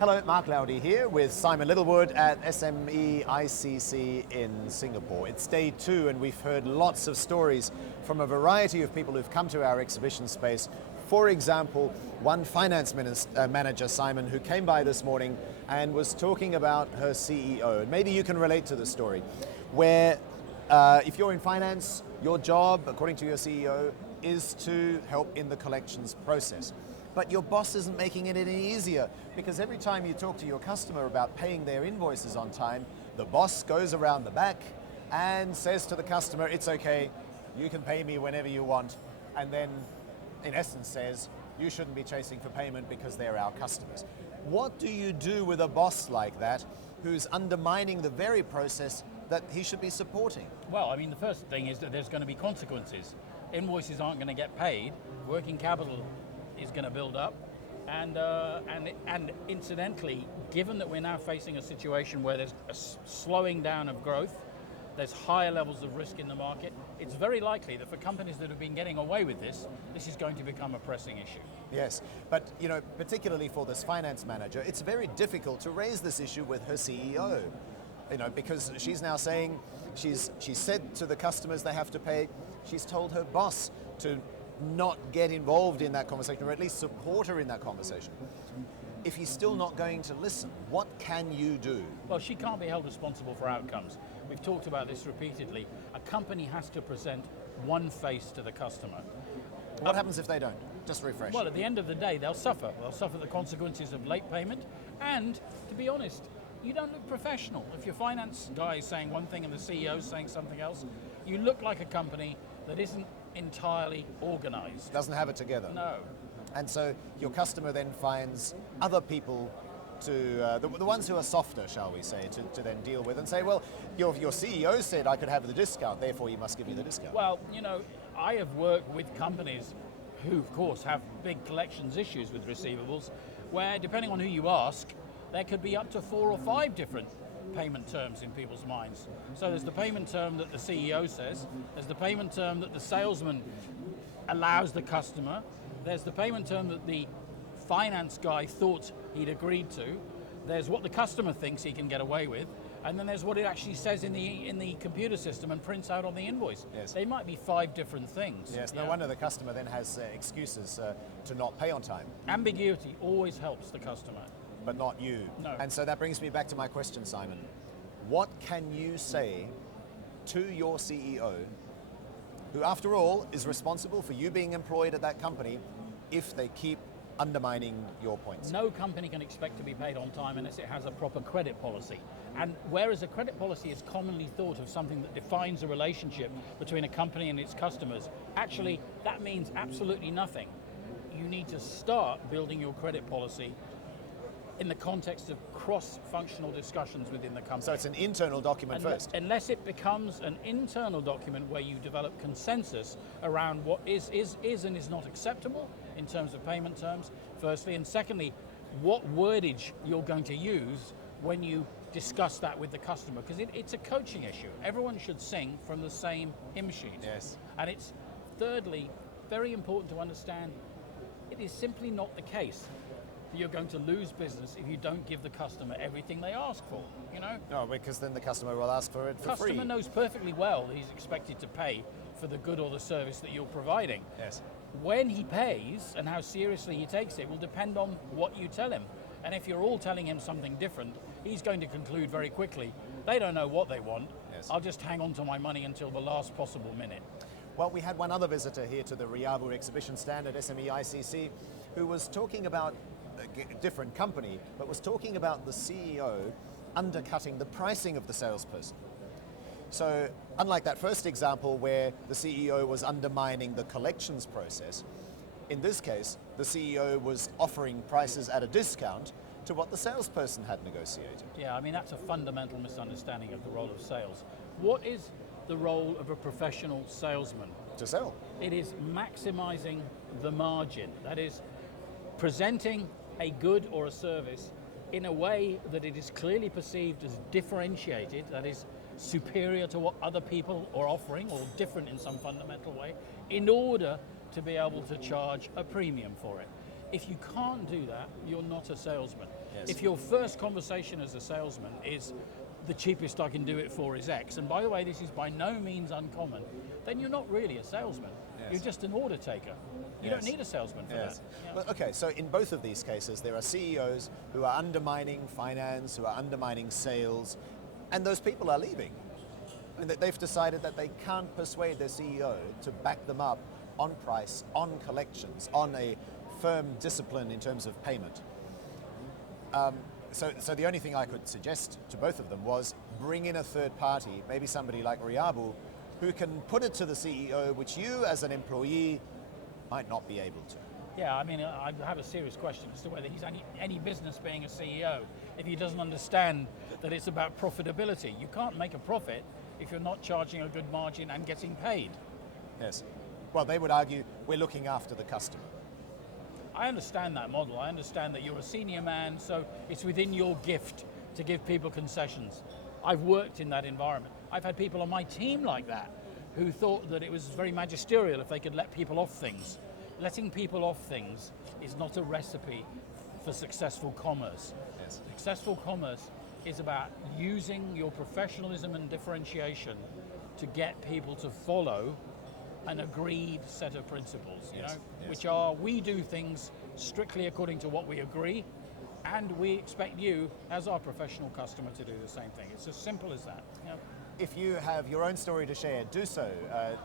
Hello, Mark Laudy here with Simon Littlewood at SME ICC in Singapore. It's day 2 and we've heard lots of stories from a variety of people who've come to our exhibition space. For example, one finance manager, Simon, who came by this morning and was talking about her CEO. And maybe you can relate to the story, where if you're in finance, your job, according to your CEO, is to help in the collections process. But your boss isn't making it any easier, because every time you talk to your customer about paying their invoices on time, the boss goes around the back and says to the customer, it's okay, you can pay me whenever you want, and then in essence says, you shouldn't be chasing for payment because they're our customers. What do you do with a boss like that who's undermining the very process that he should be supporting? Well, I mean, the first thing is that there's going to be consequences. Invoices aren't going to get paid, working capital is going to build up, and incidentally, given that we're now facing a situation where there's a slowing down of growth, there's higher levels of risk in the market, it's very likely that for companies that have been getting away with this, this is going to become a pressing issue. Yes, but particularly for this finance manager, it's very difficult to raise this issue with her CEO. Because she's now saying, she's said to the customers they have to pay, she's told her boss to not get involved in that conversation, or at least support her in that conversation. If he's still not going to listen, what can you do? Well, she can't be held responsible for outcomes. We've talked about this repeatedly. A company has to present one face to the customer. What happens if they don't? Just refresh. Well, at the end of the day, they'll suffer. They'll suffer the consequences of late payment, and to be honest, you don't look professional. If your finance guy is saying one thing and the CEO is saying something else, you look like a company that isn't entirely organized. Doesn't have it together. No. And so your customer then finds other people to, the ones who are softer, shall we say, to then deal with and say, well, your CEO said I could have the discount, therefore you must give me the discount. Well, I have worked with companies who, of course, have big collections issues with receivables, where depending on who you ask, there could be up to 4 or 5 different payment terms in people's minds. So there's the payment term that the CEO says, there's the payment term that the salesman allows the customer, there's the payment term that the finance guy thought he'd agreed to, there's what the customer thinks he can get away with, and then there's what it actually says in the computer system and prints out on the invoice. Yes. They might be 5 different things. Yes, no wonder the customer then has excuses to not pay on time. Ambiguity always helps the customer. But not you. No. And so that brings me back to my question, Simon. What can you say to your CEO, who after all is responsible for you being employed at that company, if they keep undermining your points? No company can expect to be paid on time unless it has a proper credit policy. And whereas a credit policy is commonly thought of something that defines a relationship between a company and its customers, actually that means absolutely nothing. You need to start building your credit policy in the context of cross-functional discussions within the company. So it's an internal document first? Unless it becomes an internal document where you develop consensus around what is and is not acceptable in terms of payment terms, firstly, and secondly, what wordage you're going to use when you discuss that with the customer, because it's a coaching issue. Everyone should sing from the same hymn sheet. Yes. And it's, thirdly, very important to understand it is simply not the case that you're going to lose business if you don't give the customer everything they ask for, No, because then the customer will ask for it for free. The customer knows perfectly well that he's expected to pay for the good or the service that you're providing. Yes. When he pays and how seriously he takes it will depend on what you tell him. And if you're all telling him something different, he's going to conclude very quickly, they don't know what they want, Yes. I'll just hang on to my money until the last possible minute. Well, we had one other visitor here to the Riabu exhibition stand at SME ICC who was talking about a different company, but was talking about the CEO undercutting the pricing of the salesperson. So unlike that first example where the CEO was undermining the collections process, in this case, the CEO was offering prices at a discount to what the salesperson had negotiated. Yeah, I mean, that's a fundamental misunderstanding of the role of sales. What is the role of a professional salesman? To sell. It is maximizing the margin. That is, presenting a good or a service in a way that it is clearly perceived as differentiated, that is superior to what other people are offering or different in some fundamental way, in order to be able to charge a premium for it. If you can't do that, you're not a salesman. Yes. If your first conversation as a salesman is the cheapest I can do it for is X, and by the way, this is by no means uncommon, then you're not really a salesman. Yes. You're just an order taker. You don't Yes. need a salesman for Yes. that. Yeah. Well, okay, so in both of these cases, there are CEOs who are undermining finance, who are undermining sales, and those people are leaving. I mean, they've decided that they can't persuade their CEO to back them up on price, on collections, on a firm discipline in terms of payment. So the only thing I could suggest to both of them was bring in a third party, maybe somebody like Riabu, who can put it to the CEO, which you as an employee might not be able to. Yeah, I mean, I have a serious question as to whether he's any business being a CEO if he doesn't understand that it's about profitability. You can't make a profit if you're not charging a good margin and getting paid. Yes. Well, they would argue we're looking after the customer. I understand that model. I understand that you're a senior man, so it's within your gift to give people concessions. I've worked in that environment. I've had people on my team like that who thought that it was very magisterial if they could let people off things. Letting people off things is not a recipe for successful commerce. Yes. Successful commerce is about using your professionalism and differentiation to get people to follow an agreed set of principles, Yes, yes. which are we do things strictly according to what we agree, and we expect you, as our professional customer, to do the same thing. It's as simple as that. You know? If you have your own story to share, do so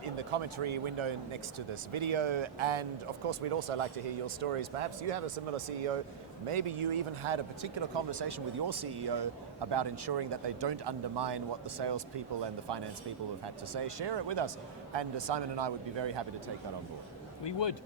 in the commentary window next to this video. And of course, we'd also like to hear your stories. Perhaps you have a similar CEO. Maybe you even had a particular conversation with your CEO about ensuring that they don't undermine what the salespeople and the finance people have had to say. Share it with us. And Simon and I would be very happy to take that on board. We would.